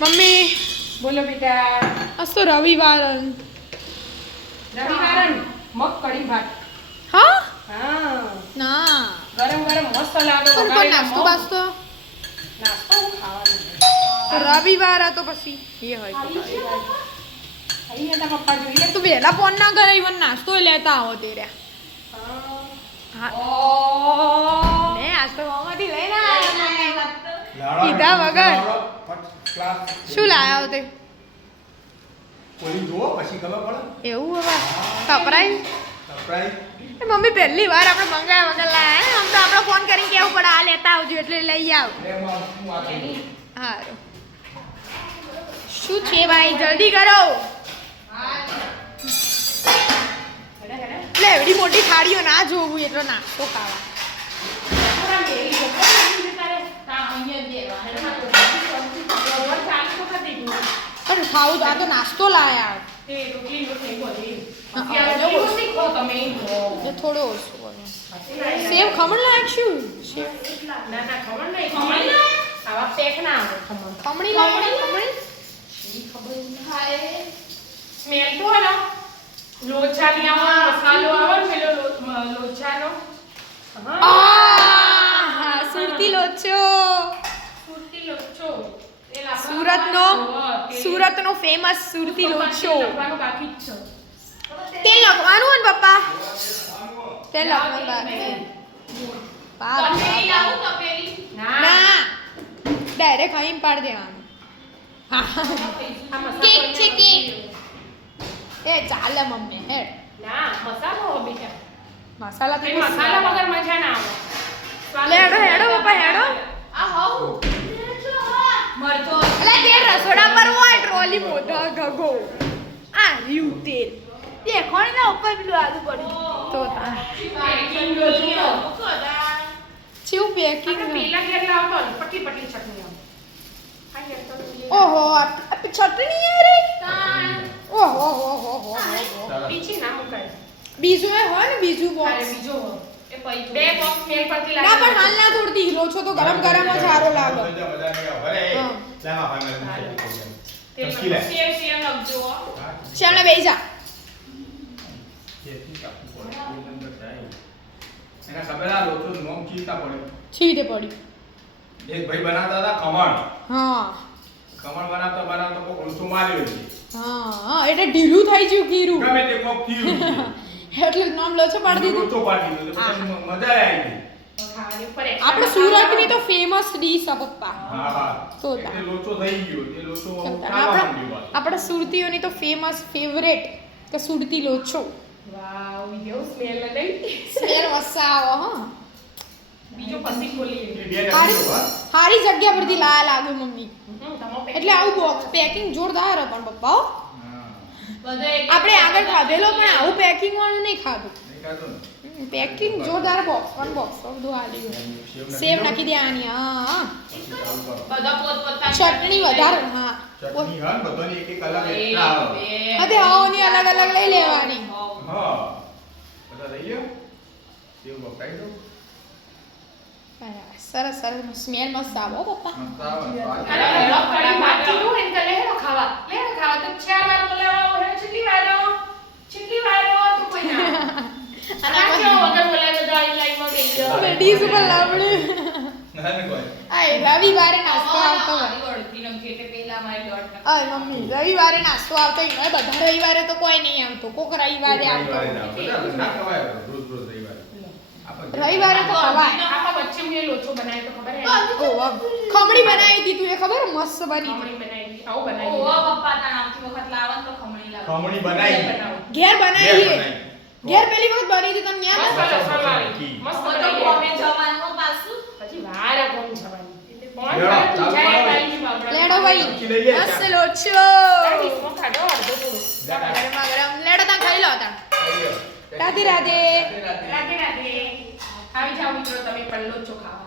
Mummy બોલો બેટા. આજ તો રવિવાર રવિવારન મગ કઢી ભાત. હા હા ના ગરમ ગરમ મસ્ત લાગે. પણ કોઈ નાસ્તો બાસ્તો નાસ્તો ખાવાનું. રવિવાર હતો પછી એ હોય તો ખાઈ ગયા પપ્પા જોઈએ. તું વહેલા ફોન ના કરે ઈવન નાસ્તો લેતા આવો તે રહ્યા હા ને આજ તો મામાથી લઈને આવ્યા કીધા વગર શું લાયા હો તે કોલી જુઓ પછી ખબર પડે એવું હવે સરપ્રાઈઝ સરપ્રાઈઝ મમ્મી પહેલી વાર આપણે મંગાયા વગર લાયા આમ તો આપણે ફોન કરીને કેવું પડે આ લેતા આવજો એટલે લઈ આવ હારું શું છે ભાઈ જલ્દી કરો એટલે એવડી મોટી થાળીઓ ના જોવું એટલો નાસ્તો ખાવા પણ ખાવું તો આ તો નાસ્તો લાયા એ થોડો ઓછો સેવ ખમણ લાગશું ખમણી ખમણી સ્મેલ તો હે લોચાની આવો મસાલો આવે ને પેલો લોચાનો હા સુરતી લોચો સુરતી લોચો સુરતનો ફેમસ સુરતી લોચો લખવાનું બાકી જ છે. તે લખવાનું ને પપ્પા તે લખવાનું બાકી ના ડાયરેક્ટ ખાઈને પાડ દેવાનું કેક છે કેક એ ચાલે મમ્મી હેડ ના મસાલો હો બેટા. મસાલા તો મસાલા વગર મજા ના આવે. હેડો હેડો પપ્પા હેડો આ હોવ મરચો એટલે તે રસોડા પર હોય ટ્રોલી મોઢા ગગો આ રહ્યું તેલ તે કોણ ના ઉપર પેલું આદુ પડ્યું તો તા પેકિંગ જોજો ચીવ પેકિંગ પેલા ઘેર લાવતો પટલી પટલી ચટણી આવ. આ ઘેર તો ઓહો આ ચટણી હે રે ઓહો હો હો હો બીજી ના મુકાય. બીજું એ હોય ને બીજું અરે બોક્સ બીજો હો એ પઈ બે બોક્સ મેલ પરથી ના પણ હાલ ના તોડતી લોચો તો ગરમ ગરમ જ સારો લાગે સેવ સેવ લખજો. શ્યામલા બેસી જા એના ખબર આ લોચો નોમ ચીતા પડે છીટે પડી એક ભાઈ બનાવતા હતા ખમણ હા બનાવતા કોઈ ઉલટું માર્યો છે હા એટલે ઢીલું થઈ ગયું કીરું ગમે તે કોક થયું એટલે નામ લોચો પાડી દીધું લોચો પાડી દીધો તો પછી મજા આવી ખાવાની ઉપર આપણે સુરતની તો ફેમસ ડીશ આ પપ્પા હા હા તો એટલે લોચો થઈ ગયો એ લોચો આપણે સુરતીઓની તો ફેમસ ફેવરેટ કે સુરતી લોચો વાવ કેવું સ્મેલ લઈ. સ્મેલ વસાવો હા બીજો પછી ખોલી હારી જગ્યા પરથી લાયા લાગે મમ્મી તમો એટલે આવું બોક્સ પેકિંગ જોરદાર હો પણ પપ્પા હો. આપણે આગળ ખાધેલો પણ આવું પેકિંગ વાળું નહીં ખાધું પેકિંગ જોરદાર બોક્સ વન બોક્સ બધું હાલી ગયું સેવ નાખી દેવાની હા બધા પોતપોતા ચટણી વધારે હા ચટણી હા બધાની એક એક અલગ એક્સ્ટ્રા આવે અરે આઓની અલગ અલગ લઈ લેવાની હા બધા લઈ લ્યો સેવ બફાઈ દો સરસ સરસ સ્મેલ મસ્ત આવો પપ્પા મસ્ત આવે અરે હેલો કડી માચીનું એન કે લેહરો ખાવા તો ચાર વાર બોલાવા હે ચીલી વાળો તો કોઈ ના આ કેવો વગર બોલાવે બધા લાઈનમાં ગઈ ગયો હવે ડીશ ઉપર લાવડે ના ને કોઈ આ રવિવારે નાસ્તો આવતો હોય અડધી નંખી એટલે પેલા મારી દોડ અરે મમ્મી રવિવારે નાસ્તો આવતો હોય ને બધા રવિવારે તો કોઈ નહીં આવતો કોક રવિવારે આવતો ના ખવાય રોજ રોજ રવિવારે તો ખવાય આપા બચ્ચે મેં લોચો બનાવ્યો તો ખબર હે ઓ વાહ ખમણી બનાવી હતી તું એ ખબર મસ્ત બની ખમણી બનાવી આવું બનાવી ઓ પપ્પા તાણાથી વખત લાવન તો ખમણી લાવ ખમણી બનાવી ઘેર બનાવી ઘેર પેલી વખત બની હતી તમને યાદ મસ્ત રસવાળી મસ્ત તો બનાવી કોમે જવાનું પાછું પછી વાર કોણ જવાની એટલે કોણ લેડો, જાય ચાલો બાઈ બાબડા લેડો ભાઈ મસ્ત લોચો ડીશમાં ખાધો અડધો થોડું ગરમા ગરમ લેડો તા ખાઈ લો તા રાધે રાધે રાધે રાધે આવી જાઓ મિત્રો તમે પણ લોચો ખાઓ